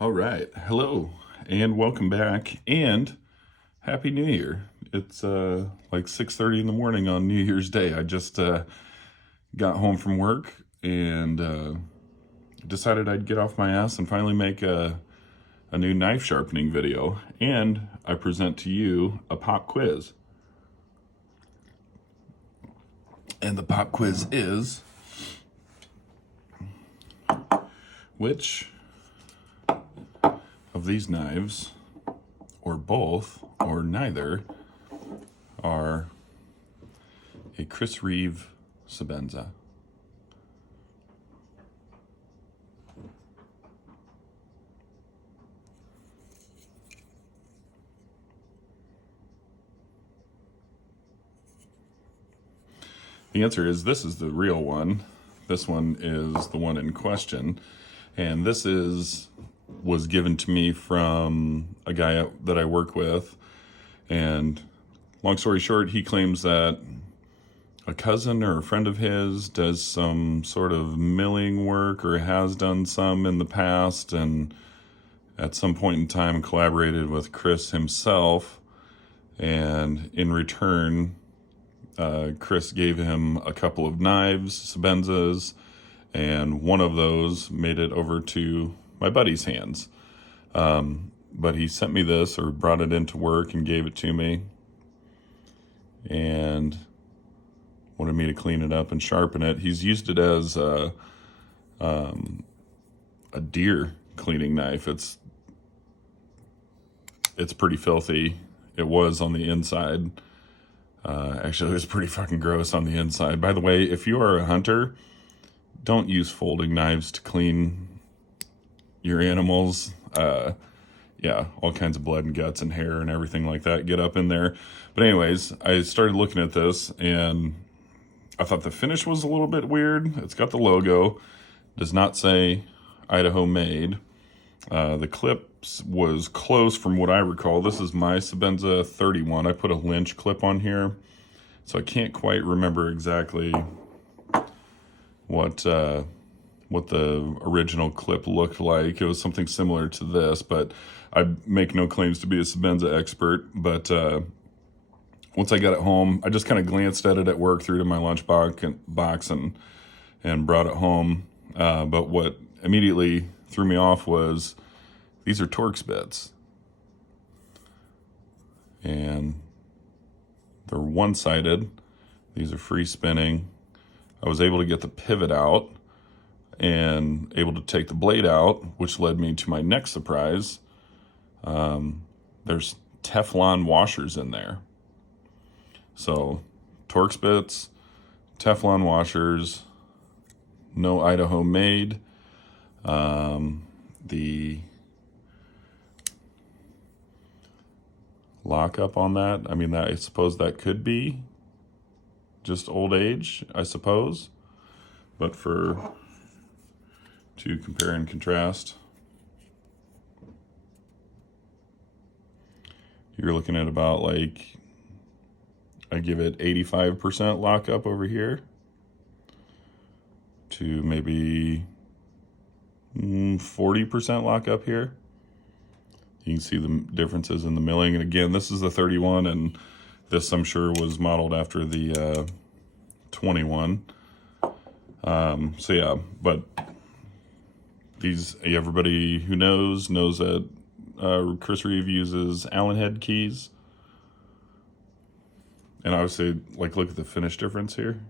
All right. Hello and welcome back and Happy New Year. It's like 6:30 in the morning on New Year's Day. I just got home from work and decided I'd get off my ass and finally make a new knife sharpening video. And I present to you a pop quiz. And the pop quiz is, which of these knives, or both, or neither, are a Chris Reeve Sebenza? The answer is this is the real one. This one is the one in question. And this was given to me from a guy that I work with. And long story short, he claims that a cousin or a friend of his does some sort of milling work or has done some in the past, and at some point in time collaborated with Chris himself. And in return, Chris gave him a couple of knives, Sebenzas, and one of those made it over to my buddy's hands. But he sent me this, or brought it into work and gave it to me, and wanted me to clean it up and sharpen it. He's used it as a deer cleaning knife. It's pretty filthy. It was on the inside. Actually, it was pretty fucking gross on the inside. By the way, if you are a hunter, don't use folding knives to clean your animals. Yeah, all kinds of blood and guts and hair and everything like that get up in there. But anyways, I started looking at this and I thought the finish was a little bit weird. It's got the logo, does not say Idaho made. The clips was close from what I recall. This is my Sebenza 31. I put a Lynch clip on here, so I can't quite remember exactly what the original clip looked like. It was something similar to this, but I make no claims to be a Sebenza expert. But once I got it home, I just kind of glanced at it at work, threw it in my lunch box and brought it home. But what immediately threw me off was these are Torx bits, and they're one-sided. These are free spinning. I was able to get the pivot out and able to take the blade out, which led me to my next surprise. There's Teflon washers in there. So Torx bits, Teflon washers, no Idaho made. The lockup on that, I mean, I suppose that could be just old age, I suppose. But to compare and contrast, you're looking at about, like, I give it 85% lockup over here to maybe 40% lockup here. You can see the differences in the milling. And again, this is the 31, and this I'm sure was modeled after the 21. So yeah, but everybody who knows that Chris Reeve uses Allen head keys. And obviously, like, look at the finish difference here.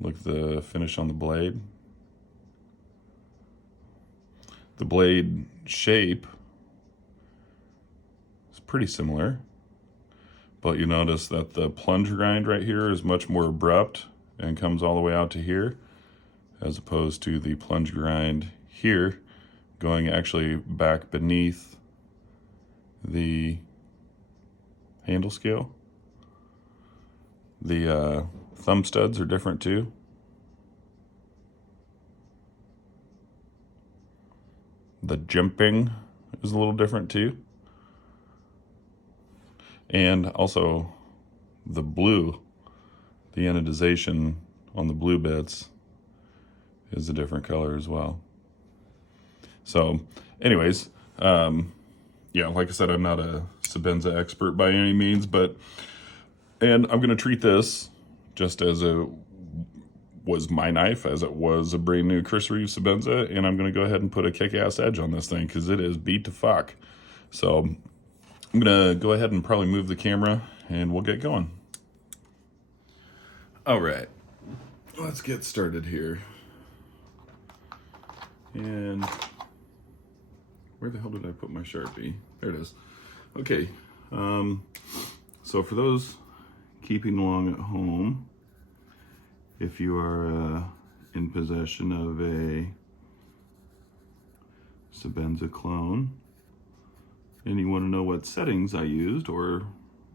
Look at the finish on the blade. The blade shape is pretty similar, but you notice that the plunge grind right here is much more abrupt and comes all the way out to here, as opposed to the plunge grind here going actually back beneath the handle scale. The thumb studs are different too. The jimping is a little different too. And also the blue, the anodization on the blue bits is a different color as well. So anyways, yeah, like I said, I'm not a Sebenza expert by any means, and I'm going to treat this just as it was my knife, as it was a brand new Chris Reeve Sebenza, and I'm going to go ahead and put a kick-ass edge on this thing because it is beat to fuck. So I'm going to go ahead and probably move the camera and we'll get going. All right, let's get started here. And where the hell did I put my Sharpie? There it is. Okay, so for those keeping along at home, if you are in possession of a Sebenza clone and you want to know what settings I used, or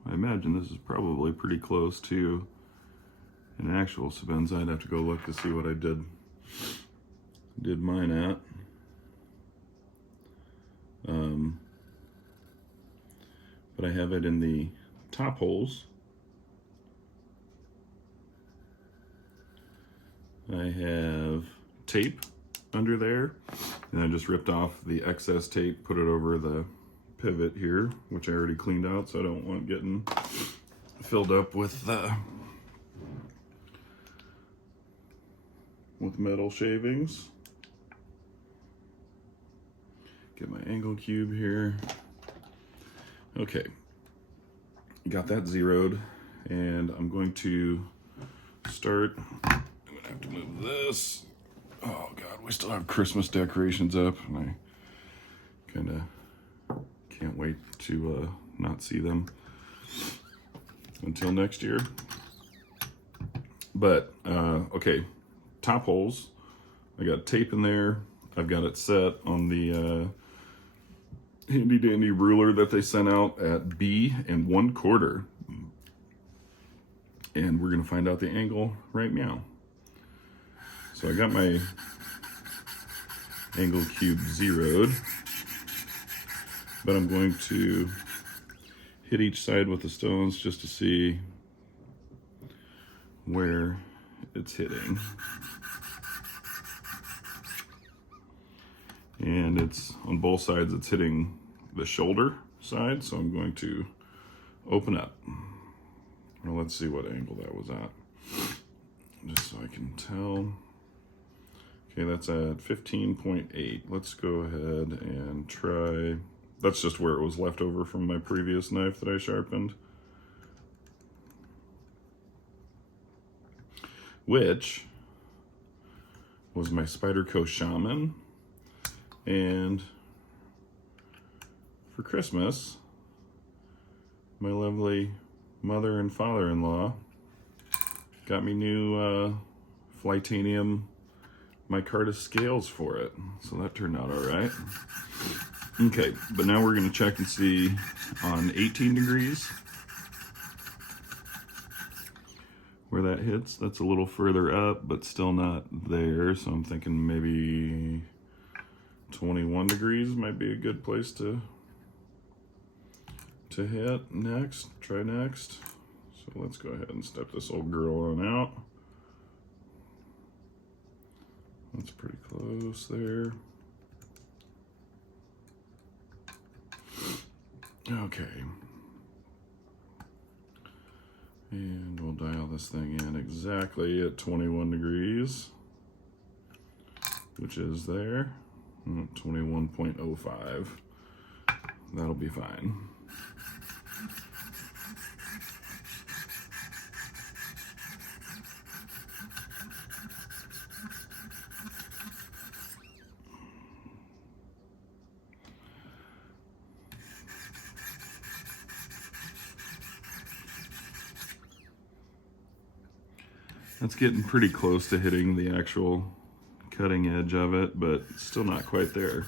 I imagine this is probably pretty close to an actual Sebenza, I'd have to go look to see what I did mine at. But I have it in the top holes. I have tape under there, and I just ripped off the excess tape, put it over the pivot here, which I already cleaned out, so I don't want it getting filled up with metal shavings. Get my angle cube here. Okay, got that zeroed, and I'm going to start. I'm gonna have to move this. Oh God, we still have Christmas decorations up, and I kind of can't wait to not see them until next year. But okay, top holes. I got tape in there. I've got it set on the handy dandy ruler that they sent out at B and 1/4. And we're gonna find out the angle right now. So I got my angle cube zeroed, but I'm going to hit each side with the stones just to see where it's hitting. And it's on both sides, it's hitting the shoulder side, so I'm going to open up. Well, let's see what angle that was at, just so I can tell. Okay, that's at 15.8. Let's go ahead and try, that's just where it was left over from my previous knife that I sharpened, which was my Spyderco Shaman. And for Christmas, my lovely mother and father-in-law got me new Flytanium micarta scales for it. So that turned out all right. Okay, but now we're gonna check and see on 18 degrees where that hits. That's a little further up, but still not there. So I'm thinking maybe 21 degrees might be a good place to hit next, try next. So let's go ahead and step this old girl on out. That's pretty close there. Okay. And we'll dial this thing in exactly at 21 degrees, which is there. 21.05. That'll be fine. That's getting pretty close to hitting the actual cutting edge of it, but still not quite there.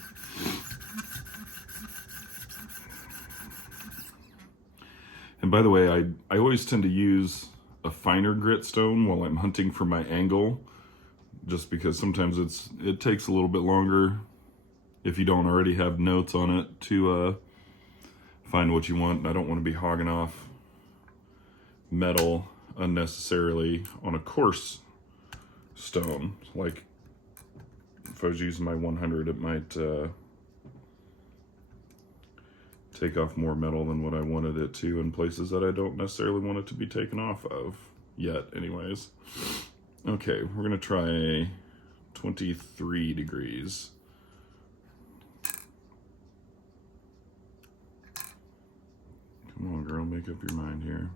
And by the way, I always tend to use a finer grit stone while I'm hunting for my angle, just because sometimes it takes a little bit longer if you don't already have notes on it to find what you want. I don't want to be hogging off metal unnecessarily on a coarse stone. Like if I was using my 100, it might take off more metal than what I wanted it to in places that I don't necessarily want it to be taken off of yet anyways. Okay, we're gonna try 23 degrees. Come on, girl, make up your mind here.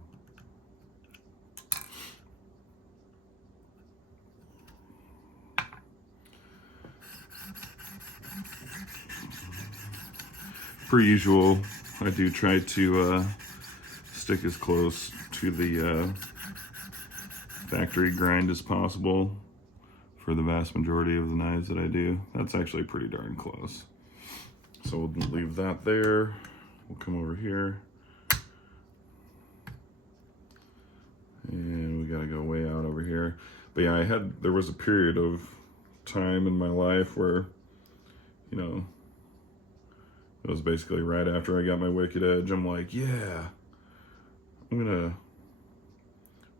Per usual, I do try to stick as close to the factory grind as possible for the vast majority of the knives that I do. That's actually pretty darn close. So we'll leave that there. We'll come over here. And we gotta go way out over here. But yeah, there was a period of time in my life where, you know, it was basically right after I got my Wicked Edge. I'm like, yeah, I'm gonna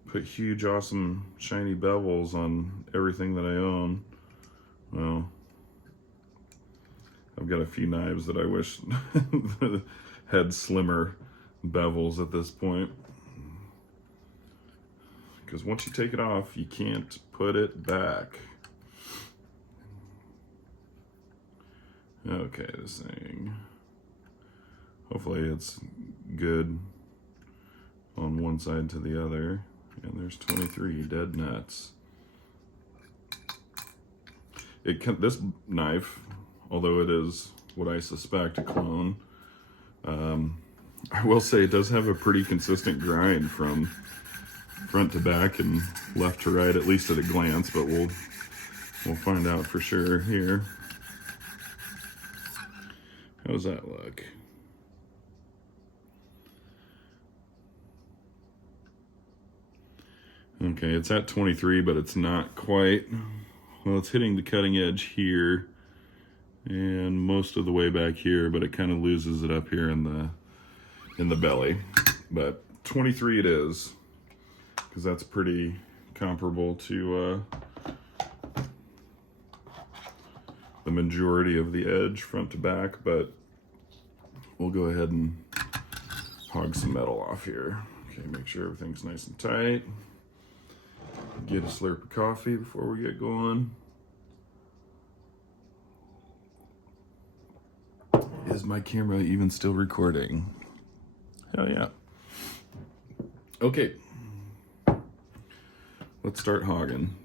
put huge, awesome, shiny bevels on everything that I own. Well, I've got a few knives that I wish had slimmer bevels at this point. Because once you take it off, you can't put it back. Okay, this thing. Hopefully it's good on one side to the other. And there's 23 dead nuts. This knife, although it is what I suspect a clone, I will say it does have a pretty consistent grind from front to back and left to right, at least at a glance, but we'll find out for sure here. How does that look? Okay, it's at 23, but it's not quite. Well, it's hitting the cutting edge here and most of the way back here, but it kind of loses it up here in the belly. But 23 it is, because that's pretty comparable to the majority of the edge front to back, but we'll go ahead and hog some metal off here. Okay, make sure everything's nice and tight. Get a slurp of coffee before we get going. Is my camera even still recording? Hell yeah. Okay. Let's start hogging.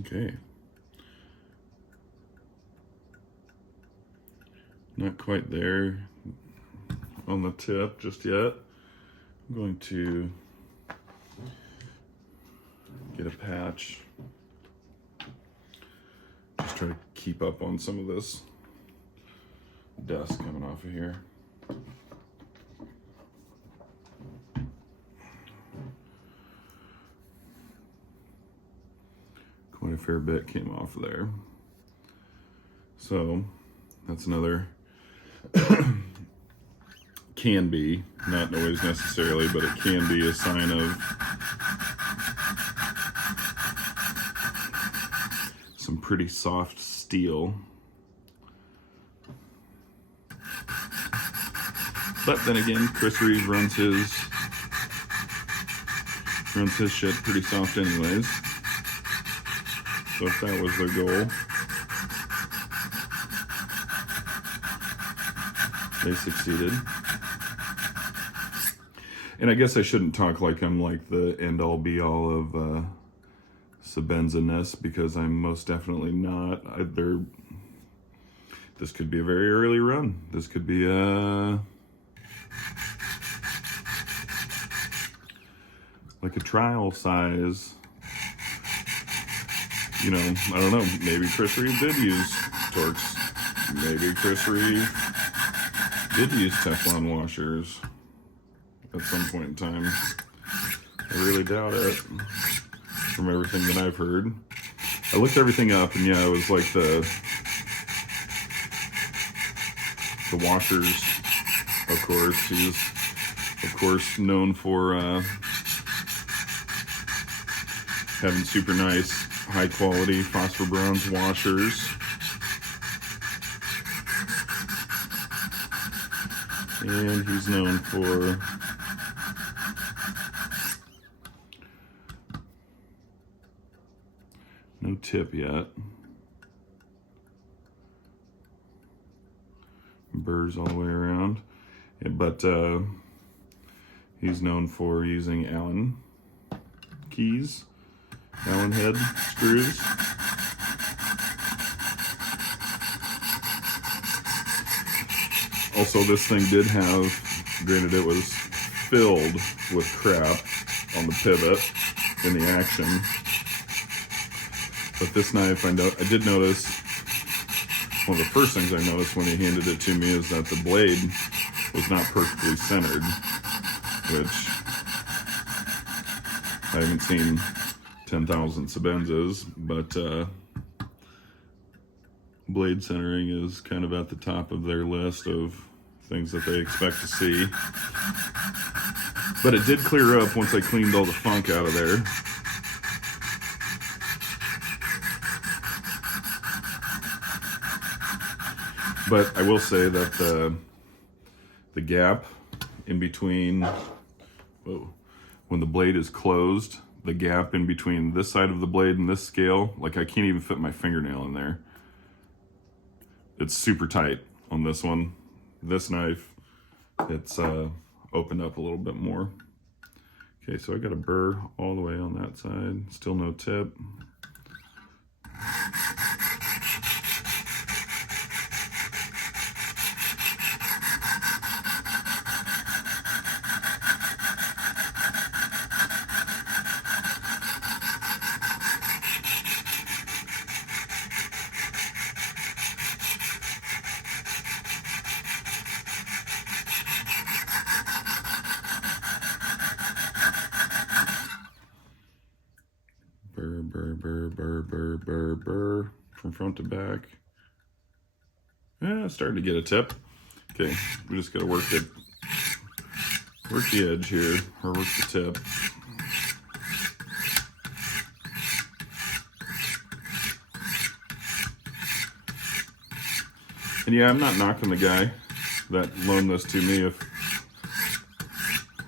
Okay. Not quite there on the tip just yet. I'm going to get a patch. Just try to keep up on some of this dust coming off of here. Quite a fair bit came off there. So that's another can be, not always necessarily, but it can be a sign of some pretty soft steel. But then again, Chris Reeve runs his shit pretty soft anyways. So if that was their goal, they succeeded. And I guess I shouldn't talk like I'm like the end-all be-all of Sebenza-ness, because I'm most definitely not. This could be a very early run. This could be like a trial size. You know, I don't know, maybe Chris Reeve did use Torx. Maybe Chris Reeve did use Teflon washers at some point in time. I really doubt it from everything that I've heard. I looked everything up, and yeah, it was like the washers, of course. He's, of course, known for having super nice, high-quality phosphor bronze washers. And he's known for no tip yet. Burrs all the way around. Yeah, but he's known for using Allen keys, Allen head screws. Also, this thing did have, granted it was filled with crap on the pivot in the action, but this knife, I did notice, one of the first things I noticed when he handed it to me is that the blade was not perfectly centered, which I haven't seen 10,000 Sebenzas, but blade centering is kind of at the top of their list of things that they expect to see. But it did clear up once I cleaned all the funk out of there. But I will say that the gap in between, when the blade is closed, the gap in between this side of the blade and this scale, like I can't even fit my fingernail in there. It's super tight on this one. This knife, it's opened up a little bit more. Okay, so I got a burr all the way on that side. Still no tip. Burr from front to back. Starting to get a tip. Okay, we just gotta work the edge here, or work the tip. And yeah, I'm not knocking the guy that loaned this to me.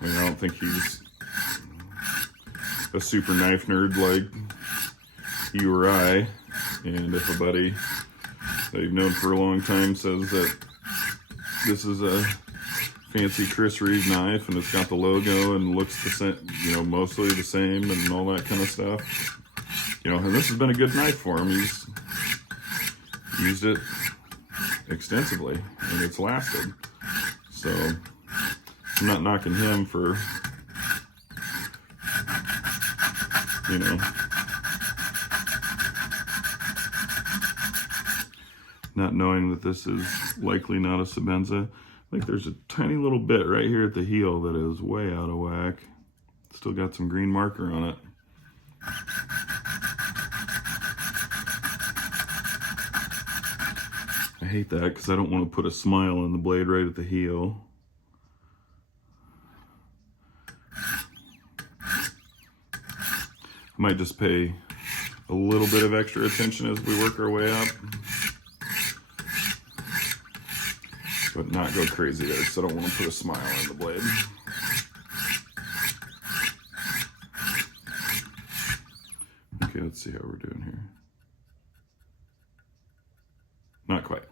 I don't think he's a super knife nerd like you or I. And if a buddy that you've known for a long time says that this is a fancy Chris Reeve knife and it's got the logo and looks the same, mostly the same and all that kind of stuff, and this has been a good knife for him. He's used it extensively and it's lasted. So I'm not knocking him for, not knowing that this is likely not a Sebenza. I think there's a tiny little bit right here at the heel that is way out of whack. Still got some green marker on it. I hate that because I don't want to put a smile on the blade right at the heel. I might just pay a little bit of extra attention as we work our way up. But not go crazy there, because I don't want to put a smile on the blade. Okay, let's see how we're doing here. Not quite.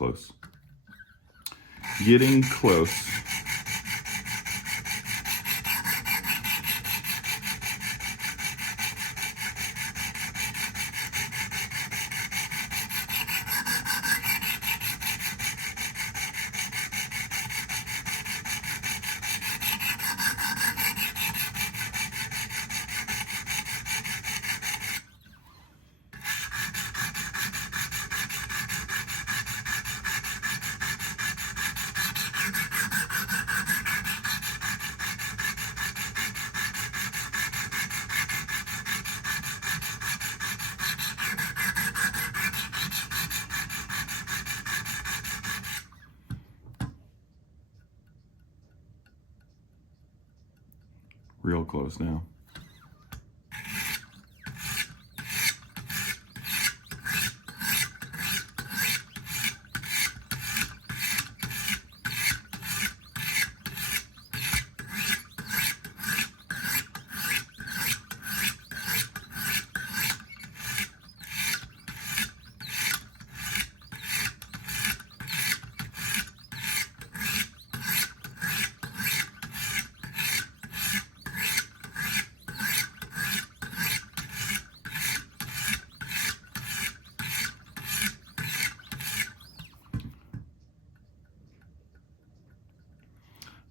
close. Getting close. Real close now.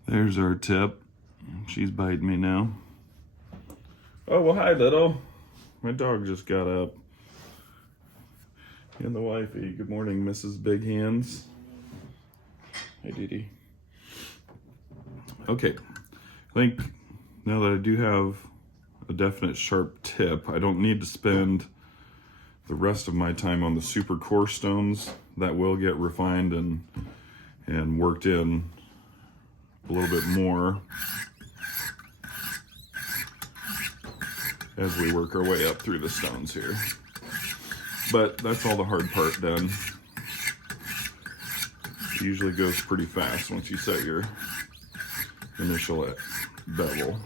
There's our tip. She's biting me now. Oh, well, hi, little. My dog just got up. And the wifey. Good morning, Mrs. Big Hands. Hey, Dee Dee. Okay. I think now that I do have a definite sharp tip, I don't need to spend the rest of my time on the super coarse stones. That will get refined and worked in a little bit more as we work our way up through the stones here. But that's all the hard part done. It usually goes pretty fast once you set your initial bevel.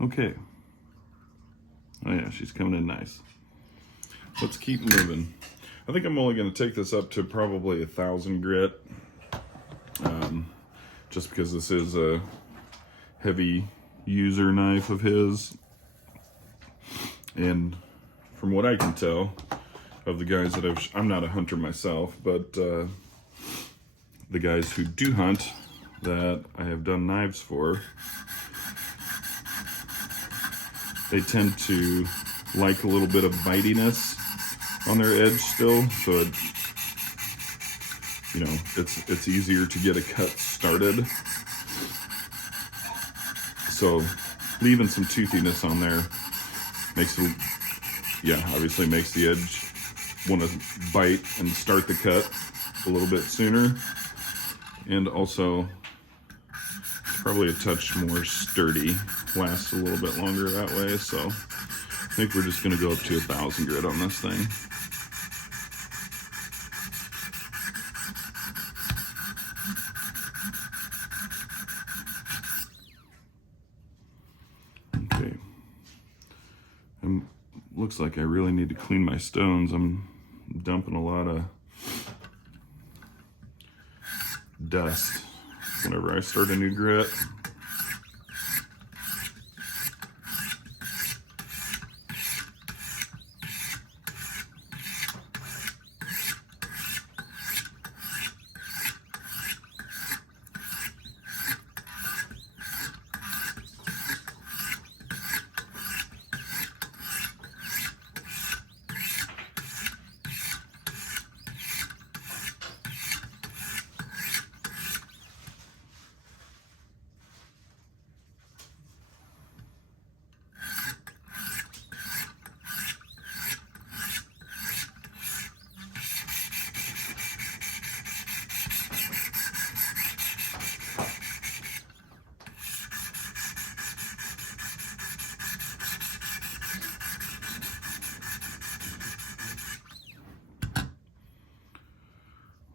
Okay. Oh yeah, she's coming in nice. Let's keep moving. I think I'm only going to take this up to probably 1,000 grit. Just because this is a heavy user knife of his. And from what I can tell of the guys that I'm not a hunter myself, but the guys who do hunt that I have done knives for, they tend to like a little bit of bitiness on their edge still, so it, you know, it's easier to get a cut started. So leaving some toothiness on there makes it, yeah, obviously makes the edge want to bite and start the cut a little bit sooner, and also it's probably a touch more sturdy, lasts a little bit longer that way. So think we're just going to go up to 1,000 grit on this thing. Okay. Looks like I really need to clean my stones. I'm dumping a lot of dust whenever I start a new grit.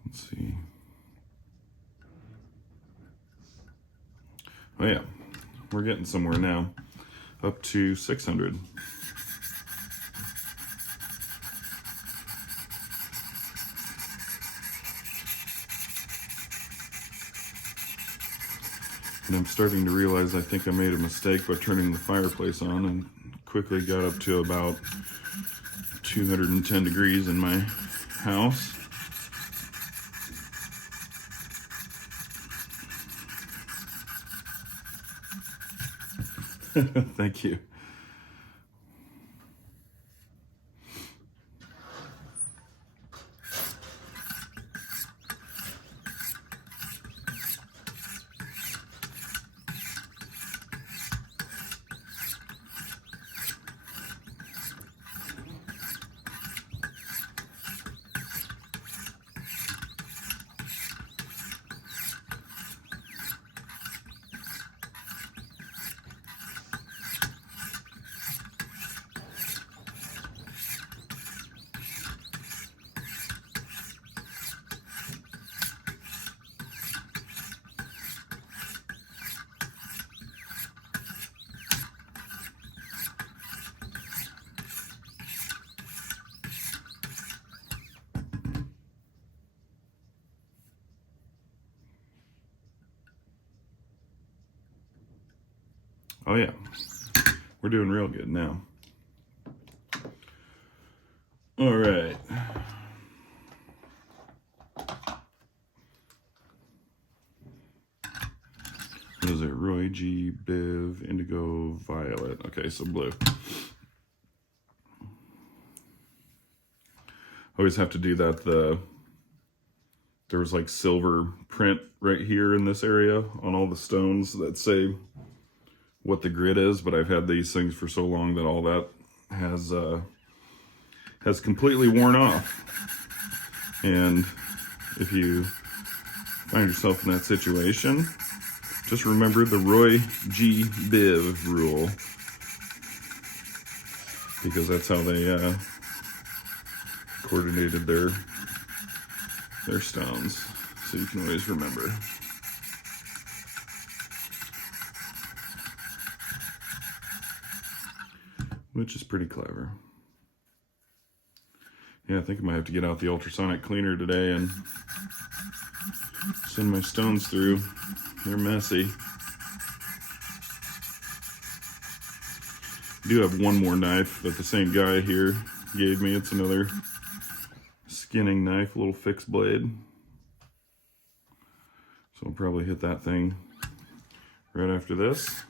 Let's see. Oh yeah, we're getting somewhere now. Up to 600. And I'm starting to realize I think I made a mistake by turning the fireplace on, and quickly got up to about 210 degrees in my house. Thank you. Oh yeah, we're doing real good now. All right. What is it? Roy G. Biv, Indigo, Violet. Okay, so blue. Always have to do that. There was like silver print right here in this area on all the stones that say what the grit is, but I've had these things for so long that all that has completely worn off. And if you find yourself in that situation, just remember the Roy G. Biv rule, because that's how they coordinated their stones, so you can always remember. Which is pretty clever. Yeah, I think I might have to get out the ultrasonic cleaner today and send my stones through. They're messy. I do have one more knife that the same guy here gave me. It's another skinning knife, a little fixed blade. So I'll probably hit that thing right after this.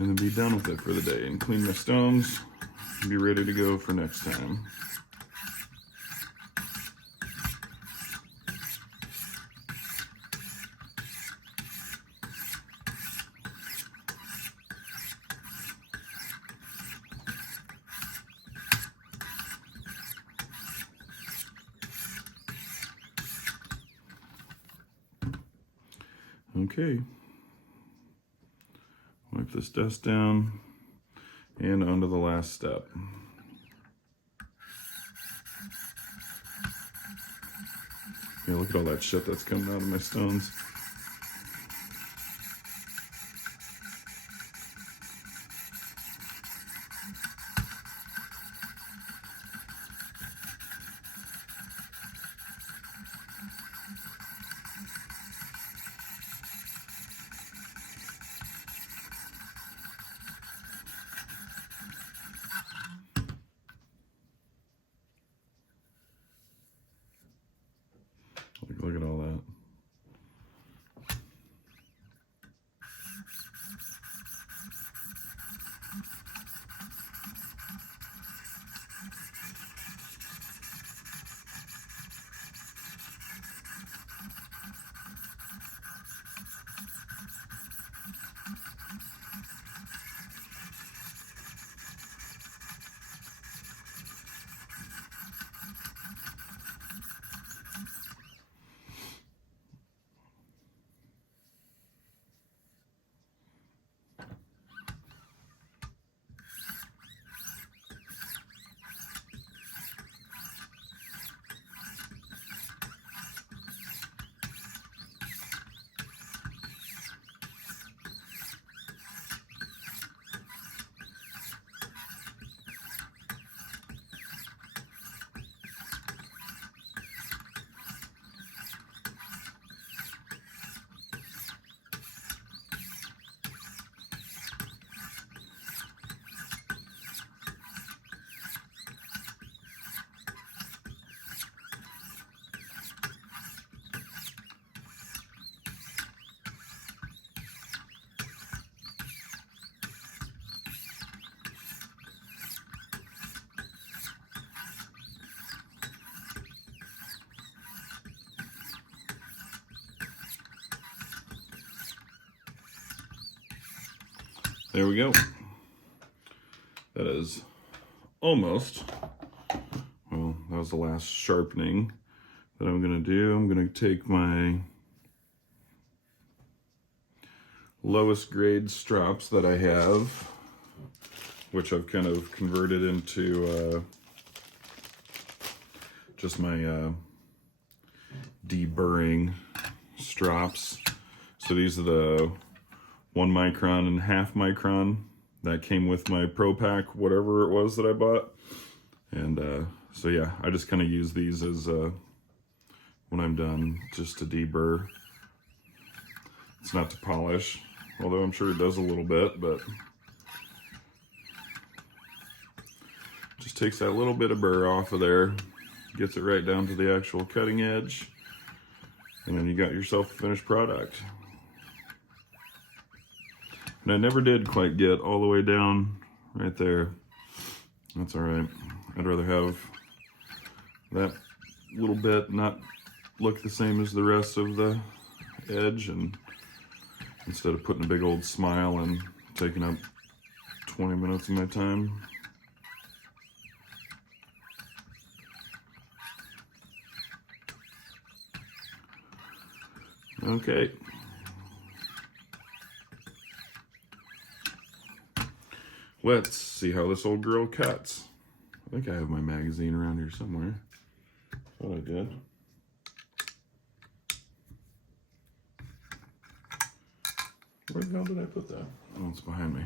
And then be done with it for the day and clean my stones and be ready to go for next time. Okay. Wipe this dust down and onto the last step. Yeah, look at all that shit that's coming out of my stones. Look at all that. There we go. That is almost, well, that was the last sharpening that I'm going to do. I'm going to take my lowest grade strops that I have, which I've kind of converted into just my deburring strops. So these are the 1 micron and 1/2 micron that came with my Pro Pack, whatever it was that I bought. And so yeah, I just kind of use these as when I'm done, just to deburr. It's not to polish, although I'm sure it does a little bit, but just takes that little bit of burr off of there, gets it right down to the actual cutting edge, and then you got yourself a finished product. And I never did quite get all the way down right there. That's all right. I'd rather have that little bit not look the same as the rest of the edge, and instead of putting a big old smile and taking up 20 minutes of my time. Okay. Let's see how this old girl cuts. I think I have my magazine around here somewhere. Thought I did. Where the hell did I put that? Oh, it's behind me.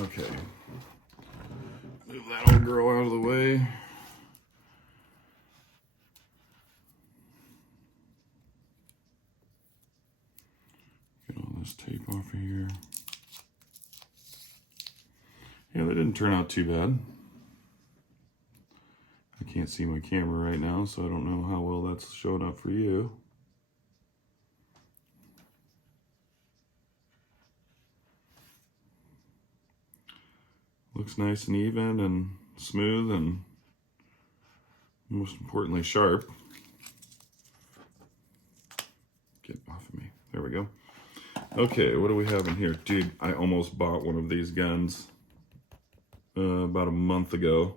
Okay. Move that old girl out of the way. Get all this tape off of here. Yeah, that didn't turn out too bad. I can't see my camera right now, so I don't know how well that's showing up for you. Looks nice and even and smooth and most importantly sharp. Get off of me. There we go. Okay, what do we have in here? Dude, I almost bought one of these guns about a month ago.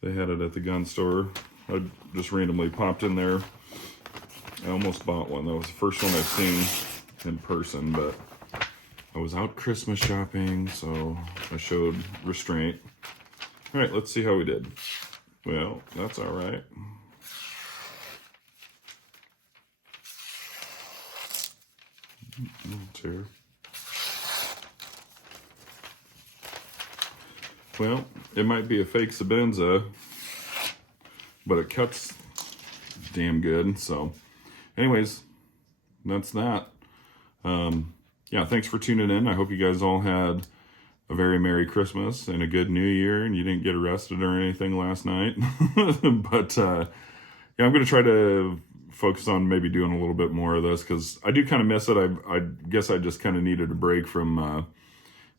They had it at the gun store I just randomly popped in there. I almost bought one. That was the first one I've seen in person, but I was out Christmas shopping, so I showed restraint. All right, let's see how we did. Well, that's all right. Tear. Well, it might be a fake Sebenza, but it cuts damn good. So anyways, that's that. Yeah, thanks for tuning in. I hope you guys all had a very Merry Christmas and a good New Year, and you didn't get arrested or anything last night. But yeah, I'm going to try to focus on maybe doing a little bit more of this, because I do kind of miss it. I guess I just kind of needed a break from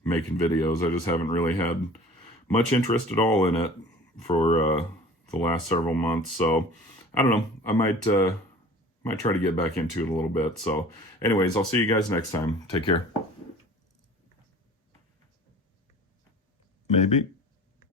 making videos. I just haven't really had much interest at all in it for the last several months. So I don't know. I might try to get back into it a little bit. So anyways, I'll see you guys next time. Take care. Maybe.